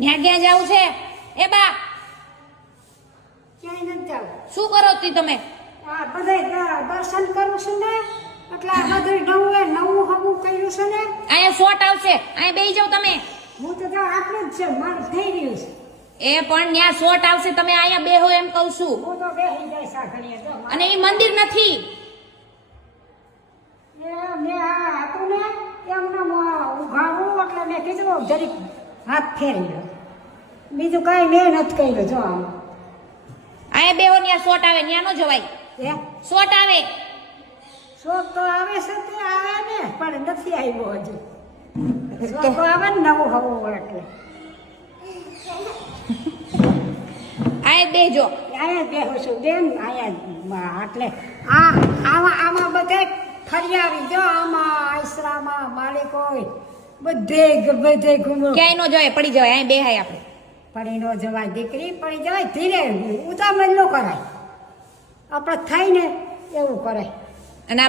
ન્યા ક્યાં જાવું છે? એ બા ક્યાંય નથી જાવ. શું કરો તી તમે? આ બધા દર્શન કરું છું ને એટલે આ બધું નવું હવું કર્યું છે ને. અહીંયા શોટ આવશે, અહીંયા બેહી જાવ તમે. હું તો જો આટલું જ છે, મારું થઈ રહ્યું છે. એ પણ ન્યા શોટ આવશે, તમે અહીંયા બેહો એમ કહું છું. હું તો બેસી જાય સાંકળીએ જો. અને એ મંદિર નથી. મેં આ હતું ને એમને ઉઘાડું એટલે મેં કીધું જરીક હાથ ફેરી લો. બીજું કાંઈ મેં નથી કર્યું જો આમ. અહીંયા બેહો, ન્યા શોટ આવે, ન્યા ન જવાય. હે શોટ આવે. શોખ તો આવે છે તે આવે ને પણ નથી આવ્યો હજુ. શોખ તો આવે ને નવું હવું એટલે અહીંયા બેહજો. અહીંયા બેહું છું બેન અહીંયા એટલે આમાં બધે ફરી આવી જો આમાં આશરામાં માલિકો બધે ઘૂમો ક્યાંય ન જવાય, પડી જવાય. અહીંયા બેહાય આપણે. પડી ન જવાય દીકરી, પડી જવાય ધીરે ઉતાવળ ન કરાય. આપણે થઈને એવું કરાય. અને આ